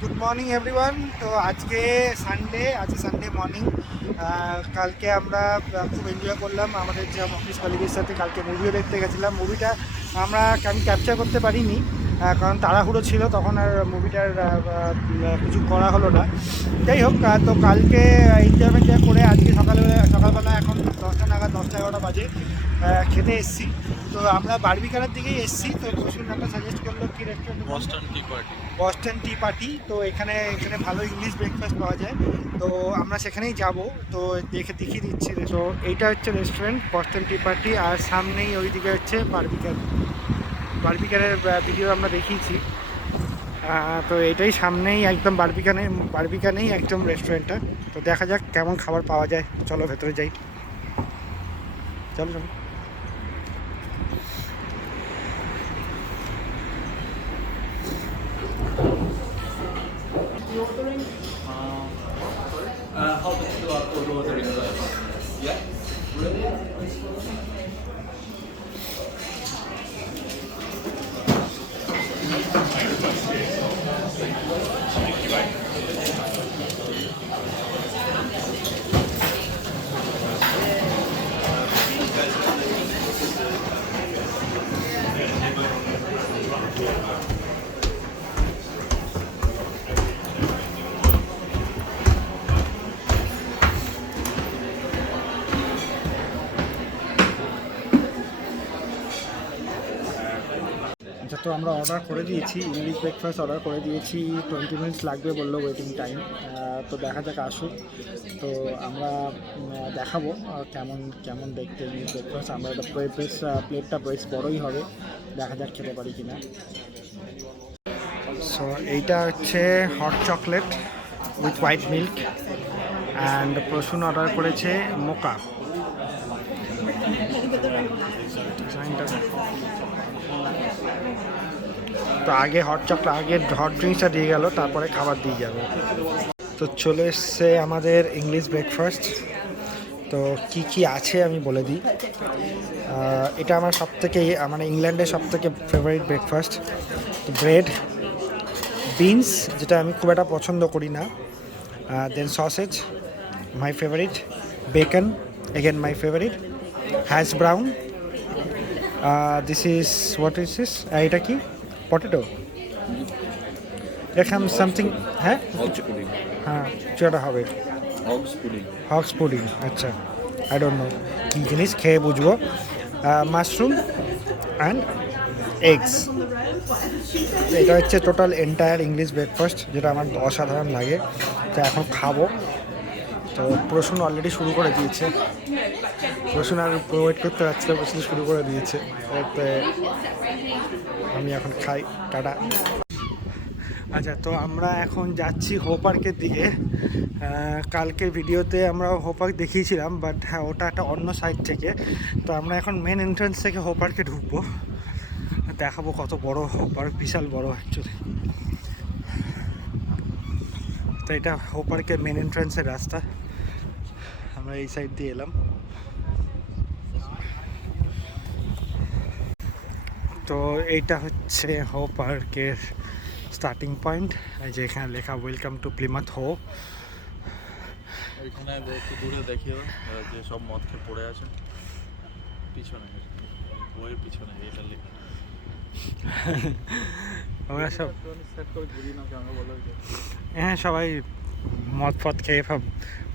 Good morning everyone. তো আজকে Sunday morning. কালকে আমরা খুব এনজয় করলাম আমাদের যে অফিস কলিগের সাথে। কালকে মুভিও দেখতে গেছিলাম। মুভিটা আমি ক্যাপচার করতে পারিনি, কারণ তাড়াহুড়ো ছিল, তখন আর মুভিটার কিছু করা হলো না। যাই হোক, তো কালকে এনজয়মেন্ট করে আজকে সকালবেলা এখন 10টা নাগাদ, 10টা 11টা বাজে, খেতে এসেছি। তো আমরা বারবিকানের দিকেই এসেছি। তো প্রচুর একটা সাজেস্ট করলো কি রেস্টুরেন্ট, বস্টন টি পার্টি। তো এখানে ভালো ইংলিশ ব্রেকফাস্ট পাওয়া যায়। তো আমরা সেখানেই যাব। তো দেখিয়ে দিচ্ছি। তো এইটা হচ্ছে রেস্টুরেন্ট বস্টন টি পার্টি, আর সামনেই ওইদিকে হচ্ছে বারবিকানের ভিডিও আমরা দেখিয়েছি। তো এটাই সামনেই একদম বারবিকানেই একদম রেস্টুরেন্টটা। তো দেখা যাক কেমন খাবার পাওয়া যায়। চলো ভেতরে যাই, চলো। How the QR code ordering guys? Yeah? Really? আচ্ছা, তো আমরা অর্ডার করে দিয়েছি, ইংলিশ ব্রেকফাস্ট অর্ডার করে দিয়েছি। 20 মিনিটস লাগবে বললো ওয়েটিং টাইম। তো দেখা যাক আসুক। তো আমরা দেখাবো কেমন দেখতে ইংলিশ ব্রেকফাস্ট। আমরা একটা প্লেটটা বেশ বড়োই হবে, দেখা যাক খেতে পারি কিনা। সো এইটা হচ্ছে hot chocolate with white milk, and Prasun order করেছে মোকা। তো আগে হট ড্রিঙ্কসটা দিয়ে গেল, তারপরে খাবার দিয়ে যাবে। তো চলে এসছে আমাদের ইংলিশ ব্রেকফাস্ট। তো কি আছে আমি বলে দিই। এটা আমার মানে ইংল্যান্ডের সবথেকে ফেভারিট ব্রেকফাস্ট। ব্রেড, বিনস, যেটা আমি খুব একটা পছন্দ করি না, then sausage my favourite, bacon again my favourite, hash brown, this is what is this, এটা কি পটেটো, এরকম সামথিং। হ্যাঁ হ্যাঁ, কিছু একটা হবে। হগস পুডিং, আচ্ছা, আই ডোন্ট নো কী জিনিস, খেয়ে বুঝবো। Mushroom and eggs. এটা হচ্ছে টোটাল এন্টায়ার ইংলিশ ব্রেকফাস্ট, যেটা আমার অসাধারণ লাগে। তো এখন খাবো। তো প্রসূন অলরেডি শুরু করে দিয়েছে। প্রসূন আর ওয়েট করতে পারছে না, প্রসূন শুরু করে দিয়েছে। আমি এখন খাই, টাটা। আচ্ছা, তো আমরা এখন যাচ্ছি হো পার্কের দিকে। কালকের ভিডিওতে আমরা হো পার্ক দেখিয়েছিলাম, বাট হ্যাঁ, ওটা একটা অন্য সাইড থেকে। তো আমরা এখন মেন এন্ট্রান্স থেকে হো পার্কে ঢুকবো, দেখাবো কত বড় হো পার্ক, বিশাল বড় অ্যাকচুয়ালি। তো এটা হো পার্কের মেন এন্ট্রান্সের রাস্তা। আমরা এই সাইড দিয়ে এলাম। তো এইটা হচ্ছে হো পার্কের স্টার্টিং পয়েন্ট, যে এখানে লেখা ওয়েলকাম টু প্লিমাথ হো। এখানে একটু দূরে দেখিয়ে দাও যে সব মদ খেয়ে পড়ে আছে পিছনে, বইয়ের পিছনে এটা লেখা। আমরা সব সেট করে ঘুরি না কেন বলো? হ্যাঁ, সবাই মদ ফদ খেয়ে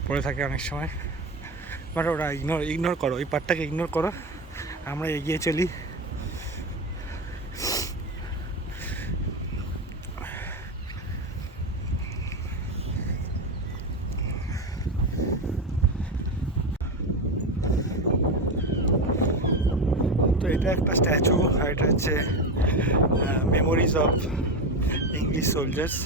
পড়ে থাকে অনেক সময়, বাট ওরা ইগনোর করো, ওই পার্টটাকে ইগনোর করো, আমরা এগিয়ে চলি। তো এটা একটা স্ট্যাচু, আর এটা হচ্ছে মেমোরিজ অফ ইংলিশ সোলজার্স।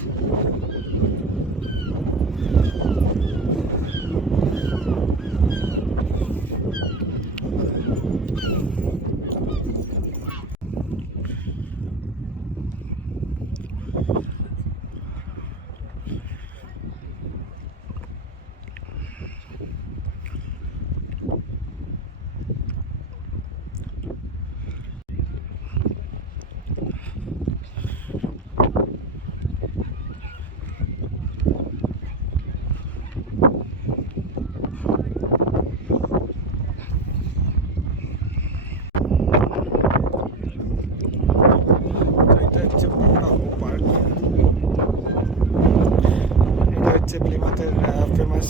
হচ্ছে প্লিমাথের ফেমাস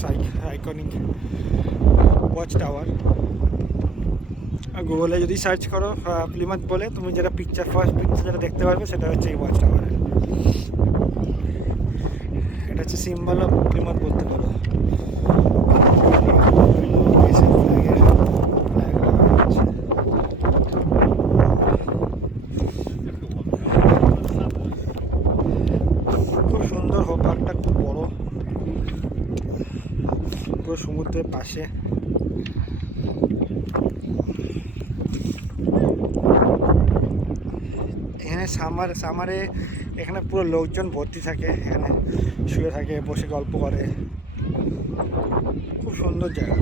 আইকনিক ওয়াচ টাওয়ার। আর গুগলে যদি সার্চ করো প্লিমাথ বলে, তুমি যেটা ফার্স্ট পিকচার যেটা দেখতে পারবে সেটা হচ্ছে এই ওয়াচ টাওয়ার। এটা হচ্ছে সিম্বল অফ প্লিমাথ বলতে পারো। খুব সুন্দর, হো পার্কটা খুব বড়, পুরো সমুদ্রের পাশে। এখানে সামারে এখানে পুরো লোকজন ভর্তি থাকে, এখানে শুয়ে থাকে, বসে গল্প করে, খুব সুন্দর জায়গা।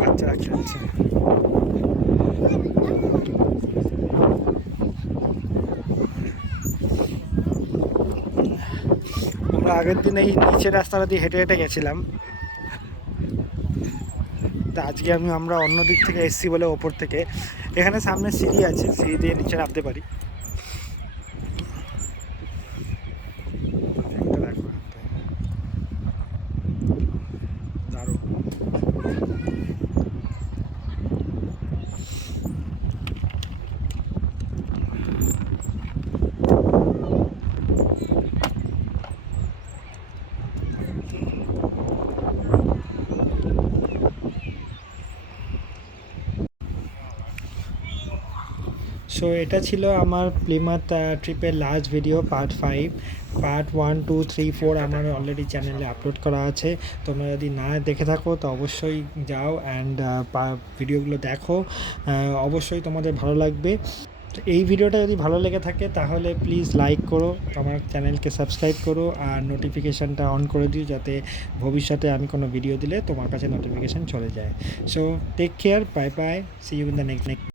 বাচ্চারা খেলছে। আমরা আগের দিন এই নিচের রাস্তাটা দিয়ে হেঁটে হেঁটে গেছিলাম, তা আজকে আমরা অন্য দিক থেকে এসেছি বলে ওপর থেকে। এখানে সামনে সিঁড়ি আছে, সিঁড়ি দিয়ে নিচে নামতে পারি। দারুণ। সো এটা ছিল আমার প্লিমাথ ট্রিপের লাস্ট ভিডিও, পার্ট 5। পার্ট 1, 2, 3, 4 আমার অলরেডি চ্যানেলে আপলোড করা আছে। তোমরা যদি না দেখে থাকো তো অবশ্যই যাও অ্যান্ড ভিডিওগুলো দেখো, অবশ্যই তোমাদের ভালো লাগবে। তো এই ভিডিওটা যদি ভালো লেগে থাকে তাহলে প্লিজ লাইক করো, আমার চ্যানেলকে সাবস্ক্রাইব করো আর নোটিফিকেশানটা অন করে দিও, যাতে ভবিষ্যতে আমি কোনো ভিডিও দিলে তোমার কাছে নোটিফিকেশান চলে যায়। So take care, bye bye, see you in the next